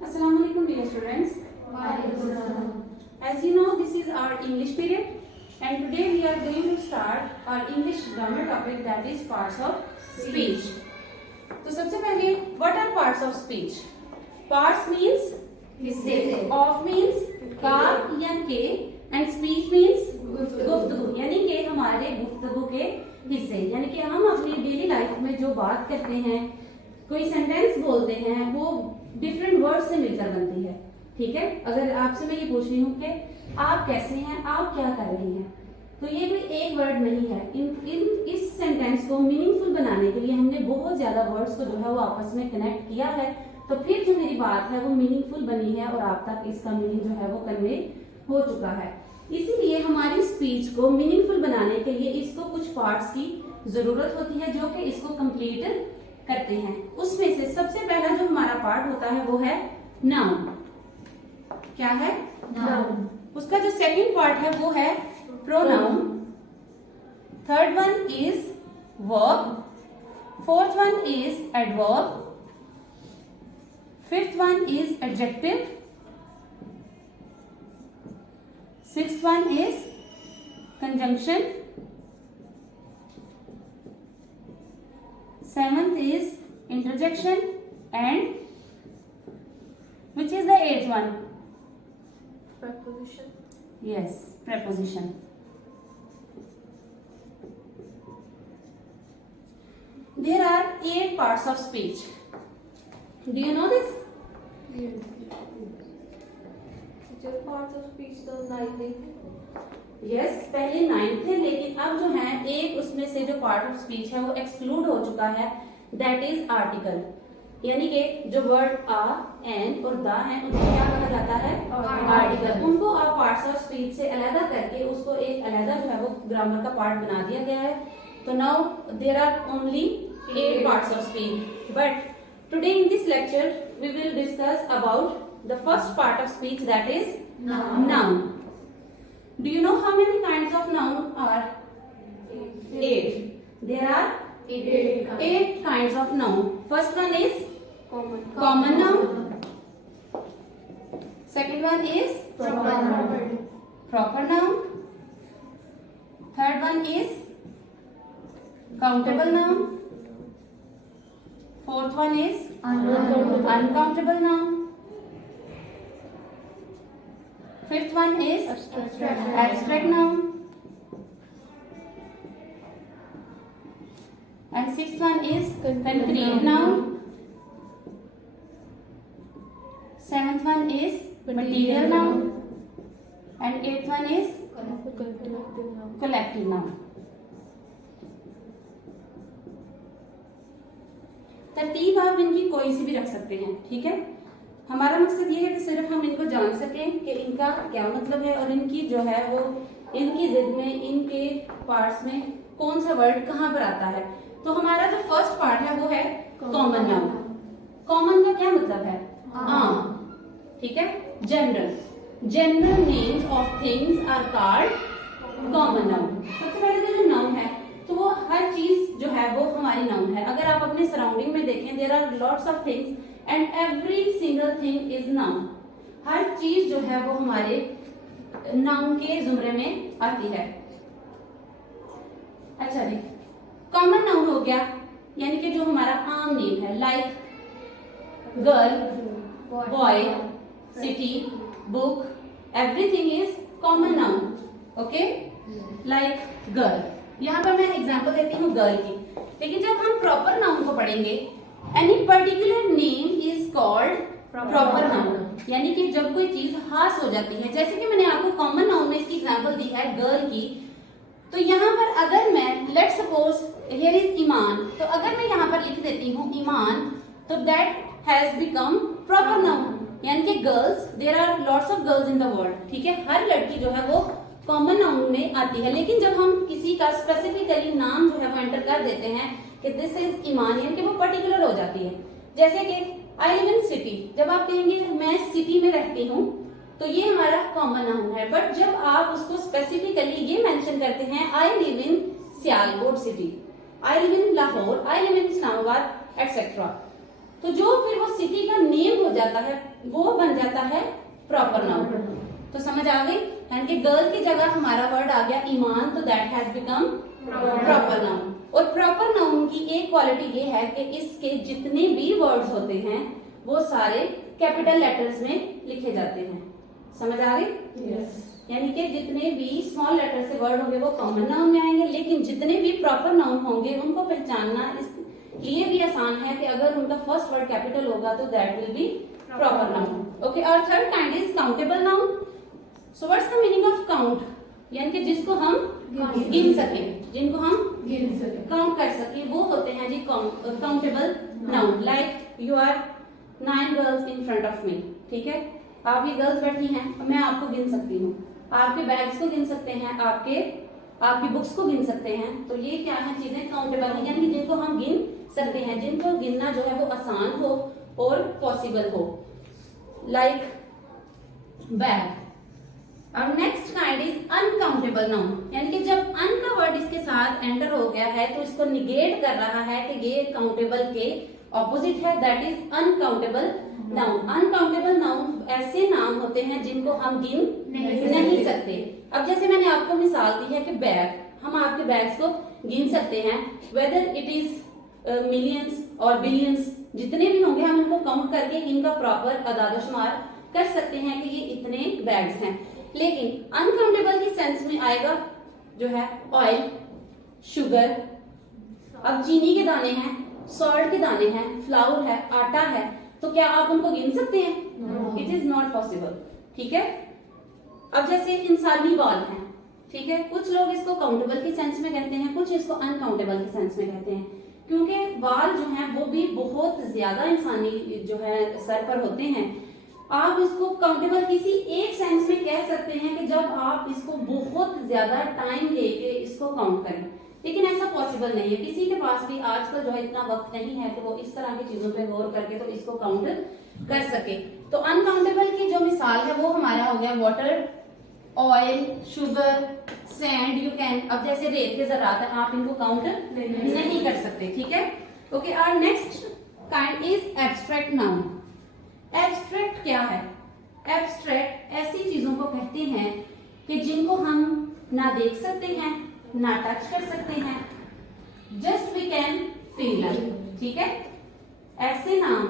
Assalamualaikum dear students. As you know, this is our English period and today we are going to start our English grammar topic, that is parts of speech. तो सबसे पहले what are parts of speech? Parts means of means का या के and speech means गुफ्तगू, यानी कि हमारे गुफ्तगू के हिस्से, यानी कि हम अपनी डेली लाइफ में जो बात करते हैं, कोई सेंटेंस बोलते हैं, वो डिफरेंट वर्ड से मिलकर बनती है। ठीक है, अगर आपसे मैं ये पूछ रही हूँ कि आप कैसे हैं, आप क्या कर रही हैं, तो ये कोई एक वर्ड नहीं है। इस सेंटेंस को मीनिंगफुल बनाने के लिए हमने बहुत ज्यादा वर्ड्स को जो है वो आपस में कनेक्ट किया है, तो फिर जो मेरी बात है वो मीनिंगफुल बनी है और आप तक इसका मीनिंग जो है वो कन्वे हो चुका है। इसीलिए हमारी स्पीच को मीनिंगफुल बनाने के लिए इसको कुछ पार्ट्स की जरूरत होती है जो कि इसको कंप्लीट करते हैं। उसमें से सबसे पहला जो हमारा पार्ट होता है वो है नाउन। क्या है? नाउन। उसका जो सेकंड पार्ट है वो है pronoun. Third one is verb. Fourth one is adverb. Fifth one is adjective. Sixth one is conjunction. Seventh is interjection, and which is the eighth one? Preposition. Yes, preposition. There are 8 parts of speech. Do you know this? Teacher, parts of speech तो 9 नहीं थे। Yes, पहले 9 थे, लेकिन अब जो है एक उसमें से जो पार्ट ऑफ स्पीच है वो एक्सक्लूड हो चुका है, दैट इज आर्टिकल। यानी कि जो वर्ड आ, एन और द हैं उनको क्या कहा जाता है? आर्टिकल। उनको अब पार्ट्स ऑफ स्पीच से अलग करके उसको एक अलग जो है वो ग्रामर का पार्ट बना दिया गया है। तो now there are only 8 parts of speech, but today in this lecture we will discuss about the first part of speech, that is noun. Do you know how many kinds of noun are? 8. There are 8 kinds of noun. First one is common noun. Second one is proper noun. Third one is countable noun. Fourth one is uncountable noun. Fifth one is abstract noun, and sixth one is concrete noun. Seventh one is material noun, and eighth one is collective noun. तरतीब आप इनकी कोई सी भी रख सकते हैं, ठीक है। हमारा मकसद ये है कि सिर्फ हम इनको जान सकें कि इनका क्या मतलब है और इनकी जो है वो इनकी जिद में इनके पार्ट्स में कौन सा वर्ड कहाँ पर आता है। तो हमारा जो फर्स्ट पार्ट है वो है कॉमन नाउन। कॉमन का क्या मतलब है? आम, ठीक है। General names of things are called common noun. सबसे पहले जो नाउन है तो वो हर चीज जो है वो हमारी नाउन है। अगर आप अपने सराउंडिंग में देखें, there are lots of things and every single thing is noun. हर चीज जो है वो हमारे नाउन के जुमरे में आती है। अच्छा जी, कॉमन नाउन हो गया, यानी कि जो हमारा आम नेम है, like girl, boy, city, book, everything is common noun. Okay, like girl. यहाँ पर मैं एग्जांपल देती हूँ गर्ल की, लेकिन जब हम प्रॉपर नाउन को पढ़ेंगे, any particular name is called proper noun, यानी कि जब कोई चीज खास हो जाती है, जैसे कि मैंने आपको कॉमन नाउन में इसकी एग्जांपल दी है गर्ल की, तो यहाँ पर अगर मैं लेट सपोज हियर इज ईमान, तो अगर मैं यहाँ पर लिख देती हूँ ईमान, तो that has become proper noun, यानी कि girls, there are lots of girls in the world, ठीक है। हर लड़की जो है वो कॉमन नाउन में आती है, लेकिन जब हम किसी का स्पेसिफिकली नाम जो है वो एंटर कर देते हैं कि दिस इज ईमान, यानी कि वो पर्टिकुलर हो जाती है। जैसे कि आई लिव इन सिटी, जब आप कहेंगे मैं सिटी में रहती हूँ, तो ये हमारा कॉमन नाउन है। बट जब आप उसको स्पेसिफिकली ये मेंशन करते हैं, I live in Sialkot city, I live in Lahore, I live in Islamabad, etcetera, तो जो फिर वो सिटी का नेम हो जाता है वो बन जाता है प्रॉपर नाउन। तो समझ आ गई, यानी कि गर्ल की जगह हमारा वर्ड आ गया ईमान, तो that has become proper noun. और प्रॉपर नाउन की एक क्वालिटी ये है कि इसके जितने भी वर्ड्स होते हैं वो सारे कैपिटल लेटर्स में लिखे जाते हैं। समझ आ गई? Yes. यानी कि जितने भी स्मॉल लेटर से वर्ड होंगे वो कॉमन नाउन में आएंगे, लेकिन जितने भी प्रॉपर नाउन होंगे उनको पहचानना इसलिए भी आसान है कि अगर उनका फर्स्ट वर्ड कैपिटल होगा तो that will be proper noun. Okay, और third kind is countable noun. So what's the meaning of count? यानी कि जिसको हम गिन सके, जिनको हम काउंट कर सके, वो होते हैं जी countable noun. Like you are 9 girls in front of me, ठीक है, आप ये गर्ल्स बैठी हैं, मैं आपको गिन सकती हूँ, आपके बैग्स को गिन सकते हैं, आपकी बुक्स को गिन सकते हैं। तो ये क्या है, चीजें काउंटेबल है, यानी जिनको हम गिन सकते हैं, जिनको गिनना जो है वो आसान हो और पॉसिबल हो, लाइक बैग। और next kind is uncountable noun, यानी कि जब अन का वर्ड इसके साथ एंटर हो गया है तो इसको निगेट कर रहा है कि ये काउंटेबल के ऑपोजिट है, that is uncountable noun. Uncountable noun ऐसे नाम होते हैं जिनको हम गिन नहीं सकते। अब जैसे मैंने आपको मिसाल दी है कि बैग, हम आपके बैग्स को गिन सकते हैं, वेदर इट इज मिलियंस और बिलियंस, जितने भी होंगे हम इनको काउंट करके इनका प्रॉपर अदाद-ओ-शुमार कर सकते हैं कि ये इतने बैग्स हैं। लेकिन अनकाउंटेबल की सेंस में आएगा जो है ऑयल, शुगर, अब चीनी के दाने हैं, सॉल्ट के दाने हैं, फ्लावर है, आटा है, तो क्या आप उनको गिन सकते हैं? इट इज नॉट पॉसिबल, ठीक है। अब जैसे इंसानी बाल हैं, ठीक है, कुछ लोग इसको काउंटेबल की सेंस में कहते हैं, कुछ इसको अनकाउंटेबल की सेंस में कहते हैं, क्योंकि बाल जो हैं वो भी बहुत ज्यादा इंसानी जो है सर पर होते हैं। आप इसको काउंटेबल किसी एक सेंस में कह सकते हैं कि जब आप इसको बहुत ज्यादा टाइम लेके इसको काउंट करें, लेकिन ऐसा पॉसिबल नहीं है, किसी के पास भी आजकल जो है इतना वक्त नहीं है कि वो इस तरह की चीजों पे गौर करके तो इसको काउंट कर सके। तो अनकाउंटेबल की जो मिसाल है वो हमारा हो गया water, oil, sugar, sand, you can, अब जैसे रेत के ज़रात है आप इनको काउंट नहीं कर सकते, ठीक है। Okay, our next kind is abstract noun. Abstract क्या है? एब्स्ट्रैक्ट ऐसी चीजों को कहते हैं कि जिनको हम ना देख सकते हैं, ना टच कर सकते हैं, just we can feel them, ठीक है। ऐसे नाम,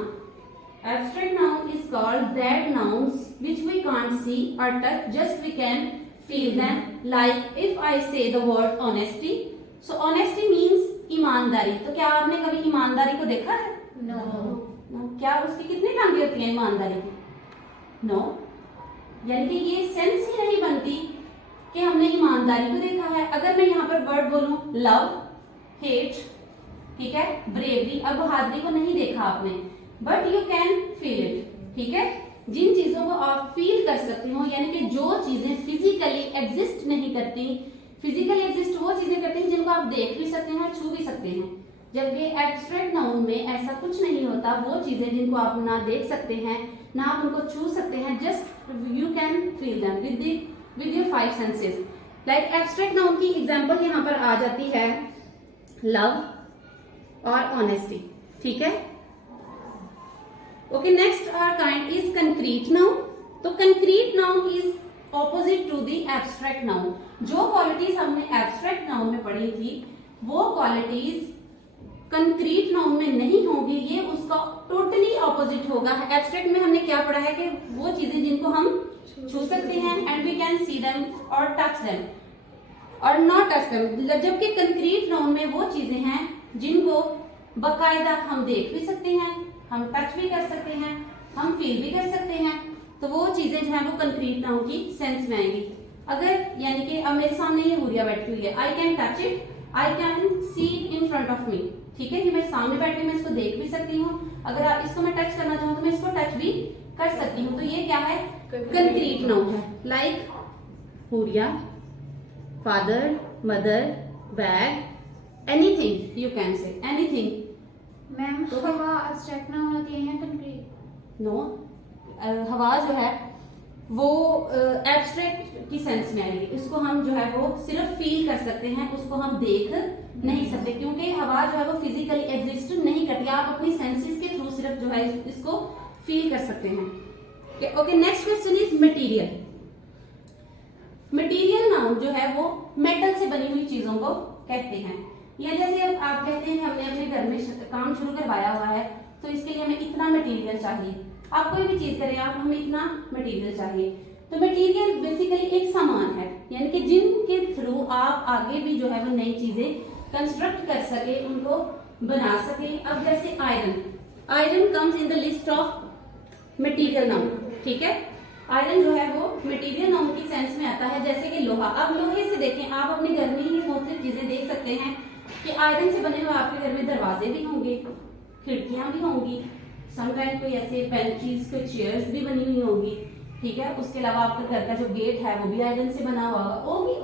abstract noun is called that nouns which we can't see और touch, just we can feel them. Like if I say the word honesty, so honesty means ईमानदारी। तो क्या आपने कभी ईमानदारी को देखा है? No. क्या उसकी कितनी टांगे होती हैं ईमानदारी की? नो, यानी कि ये सेंस ही नहीं बनती कि हमने ईमानदारी को देखा है। अगर मैं यहाँ पर वर्ड बोलूं लव, हेट, ठीक है, ब्रेवरी, अब बहादुरी को नहीं देखा आपने, but you can feel it, ठीक है। जिन चीजों को आप फील कर सकते हो, यानी कि जो चीजें फिजिकली एग्जिस्ट नहीं करती, फिजिकली एग्जिस्ट वो चीजें करती हैं जिनको आप देख भी सकते हैं, छू भी सकते हैं, जबकि एब्स्ट्रैक्ट नाउन में ऐसा कुछ नहीं होता। वो चीजें जिनको आप ना देख सकते हैं, ना आप उनको छू सकते हैं, just you can feel them with your 5 senses. Like abstract noun की एग्जांपल यहाँ पर आ जाती है लव और ऑनेस्टी, ठीक है। Okay, next our kind is concrete noun. तो concrete noun is opposite to the abstract noun. जो क्वालिटीज हमने एब्स्ट्रैक्ट नाउन में पढ़ी थी वो क्वालिटीज कंक्रीट नाउन में नहीं होगी, ये उसका टोटली ऑपोजिट होगा। एब्स्ट्रैक्ट में हमने क्या पढ़ा है कि वो चीजें जिनको हम छू सकते हैं and we can see them और टच देम और नॉट टच देम, जबकि कंक्रीट नाउन में वो चीजें हैं जिनको बाकायदा हम देख भी सकते हैं, हम टच भी कर सकते हैं, हम फील भी कर सकते हैं। तो वो चीजें जो है वो कंक्रीट नाउन की सेंस में आएंगी। अगर यानी कि अब मेरे सामने ये हुरिया बैठी हुई है, I can touch it, I can see it in front of me, ठीक है, ये मेरे सामने बैठी हुई, मैं इसको देख भी सकती हूँ। अगर आप इसको मैं टच करना चाहूँ तो मैं इसको टच भी कर सकती हूँ। तो ये क्या है? कंक्रीट नाउन है। Like Huriya, father, mother, bag, anything, you can say anything. Ma'am, हवा एब्स्ट्रैक्ट नाउन होती है या कंक्रीट? नो, हवा जो है वो एब्स्ट्रैक्ट की सेंस में आएगी। इसको हम जो है वो सिर्फ फील कर सकते हैं, उसको हम देख नहीं सकते, क्योंकि हवा जो है वो फिजिकली एग्जिस्ट नहीं करती। आप अपनी सेंसेस के थ्रू सिर्फ जो है इसको फील कर सकते हैं। Okay, next question is material. Material noun जो है वो मेटल से बनी हुई चीजों को कहते हैं। या जैसे अब आप कहते हैं हमने अपने घर में काम शुरू करवाया हुआ है तो इसके लिए हमें इतना मटेरियल चाहिए। आप कोई भी चीज करें, आप हमें इतना मटेरियल चाहिए। तो मटेरियल बेसिकली एक सामान है, यानी कि जिनके थ्रू आप आगे भी जो है वो नई चीजें कंस्ट्रक्ट कर सके, उनको बना सके। अब जैसे iron, iron comes in the list of material noun, ठीक है। आयरन जो है वो मटेरियल नाउन की सेंस में आता है। जैसे कि लोहा, अब लोहे से देखें, आप अपने घर में ही मुख्तलिफ चीजें देख सकते हैं कि आयरन से बने हुए आपके घर में दरवाजे भी होंगे, खिड़कियां भी होंगी, समटाइम कोई ऐसे बेंचेस, कोई चेयर्स भी बनी हुई होंगी, ठीक है। उसके अलावा आपका घर का जो गेट है वो भी आयरन से बना हुआ होगा।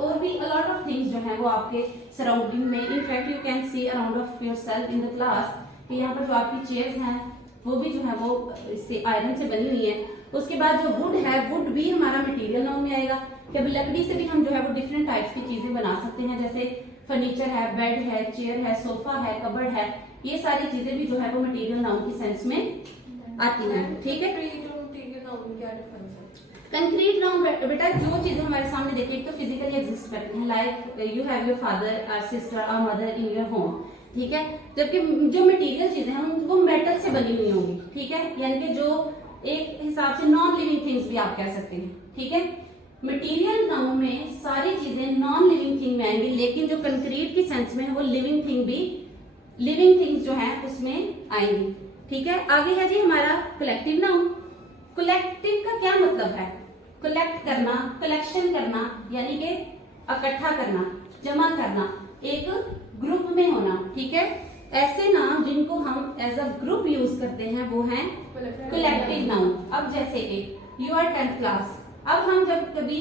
और भी अलॉट ऑफ थिंग्स जो है वो आपके सराउंडिंग में, in fact you can see around of yourself in the class कि यहाँ पर जो आपकी चेयर्स हैं वो भी जो है वो इससे आयरन से बनी हुई है। उसके बाद जो वुड है, वुड भी हमारा मटेरियल नाउन में आएगा। कभी लकड़ी से भी हम जो है वो डिफरेंट टाइप्स की चीजें बना सकते हैं, जैसे फर्नीचर है, बेड है, चेयर है, सोफा है, कबर्ड है। ये सारी चीजें भी जो है वो मटेरियल नाउन की सेंस में आती हैं, ठीक है। कंक्रीट नाउन बेटा जो चीजें हमारे सामने देखिए, एक तो फिजिकली एग्जिस्ट करती हैं, like you have your father और सिस्टर और मदर इन योर होम, ठीक है। जबकि जो मटेरियल चीजें हैं वो मेटल से बनी हुई होंगी, ठीक है। यानी कि जो एक हिसाब से नॉन लिविंग थिंग्स भी आप कह सकते हैं, ठीक है। मटेरियल नाउन में सारी चीजें नॉन लिविंग थिंग में आएंगी, लेकिन जो कंक्रीट की सेंस में है वो लिविंग थिंग भी, लिविंग थिंग्स जो है उसमें आएंगी, ठीक है। आगे है जी हमारा कलेक्टिव नाउन। कलेक्टिव का क्या मतलब है? कलेक्ट करना, कलेक्शन करना, यानी कि इकट्ठा करना, जमा करना, एक ग्रुप में होना, ठीक है। ऐसे नाम जिनको हम एज अ ग्रुप यूज करते हैं वो हैं कलेक्टिव नाउन। अब जैसे कि यू आर 10th क्लास, अब हम जब कभी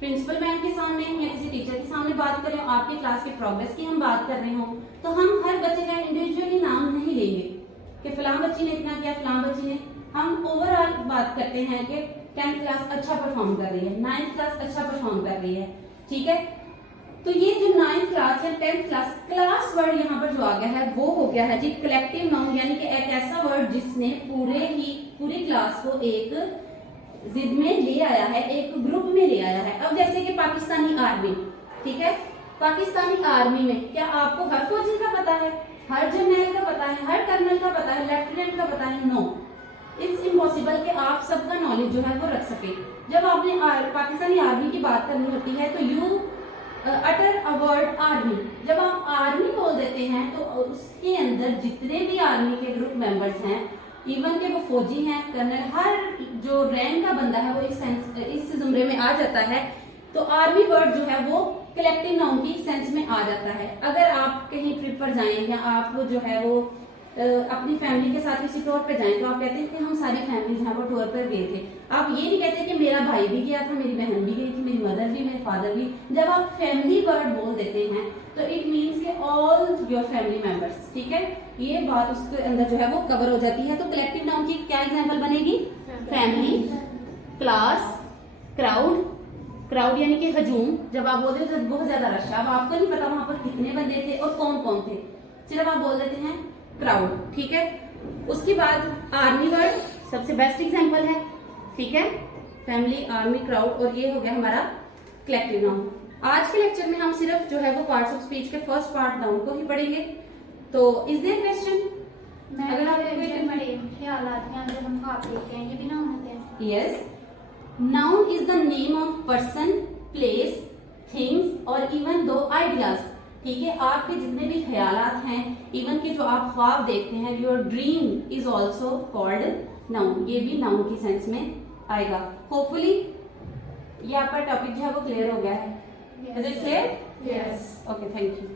प्रिंसिपल मैम के सामने या किसी टीचर के सामने बात करें, आपके क्लास की प्रोग्रेस की हम बात कर रहे हो, तो हम हर बच्चे का इंडिविजुअली नाम नहीं लेंगे कि फलां बच्ची ने इतना किया, फलां बच्ची ने। हम ओवरऑल बात करते हैं कि 10th क्लास अच्छा परफॉर्म कर रही है, 9th क्लास अच्छा परफॉर्म कर रही है, ठीक है। तो ये जो 9th क्लास या 10th क्लास, क्लास वर्ड यहाँ पर जो आ गया है वो हो गया है जी कलेक्टिव नाउन, यानी कि एक ऐसा वर्ड जिसने पूरी क्लास को एक जिद में ले आया है, एक ग्रुप में ले आया है। अब जैसे कि पाकिस्तानी आर्मी, ठीक है। पाकिस्तानी आर्मी में क्या आपको हर फौजी का पता है, हर जनरल का पता है, हर कर्नल का पता है, लेफ्टिनेंट का पता है? नो, इट्स इम्पॉसिबल कि आप सबका नॉलेज जो है वो रख सके। जब आपने पाकिस्तानी आर्मी की बात करनी होती है तो you utter a word army. जब आप आर्मी बोल देते हैं तो उसके अंदर जितने भी आर्मी के ग्रुप मेंबर्स हैं, इवन के वो फौजी हैं, कर्नल, हर जो रैंक का बंदा है वो इस जुमरे में आ जाता है। तो आर्मी वर्ड जो है वो कलेक्टिव नाउन की सेंस में आ जाता है। अगर आप कहीं ट्रिप पर जाएं या आप जो है वो अपनी फैमिली के साथ किसी टूर पे जाएं तो आप कहते हैं कि हम सारी फैमिली जो है वो टूर पर गए थे। आप ये नहीं कहते कि मेरा भाई भी गया था, मेरी बहन भी गई थी, मेरी मदर भी, मेरे फादर भी। जब आप फैमिली वर्ड बोल देते हैं तो इट मीन्स के ऑल योर फैमिली मेंबर्स, ठीक है। ये बात उसके अंदर जो है वो कवर हो जाती है। तो कलेक्टिव नाउन की क्या एग्जाम्पल बनेगी? Family, class, crowd. क्राउड यानी कि हजूम, जब आप बोलते हैं तो बहुत ज्यादा रश है, अब आपको नहीं पता वहां पर कितने बंदे थे और कौन कौन थे, सिर्फ आप बोल देते हैं क्राउड, ठीक है। उसके बाद आर्मी वर्ड सबसे बेस्ट एग्जांपल है, ठीक है। फैमिली, आर्मी, क्राउड, और ये हो गया हमारा कलेक्टिव नाउन। आज के लेक्चर में हम सिर्फ जो है वो पार्ट्स ऑफ स्पीच के फर्स्ट पार्ट नाउन को ही पढ़ेंगे। तो इज देयर क्वेश्चन? अगर आप बड़े ख्याल आते हैं जब हम खाते हैं, ये भी नाउन होते हैं? Yes, noun is the name of person, place, things और इवन दो आइडियाज, ठीक है। आपके जितने भी ख्यालात हैं, इवन के जो आप ख्वाब देखते हैं, your dream is also called noun, ये भी नाउन की सेंस में आएगा। होपफुली ये आपका टॉपिक जो है वो क्लियर हो गया है। Is it clear? Yes. Okay, thank you.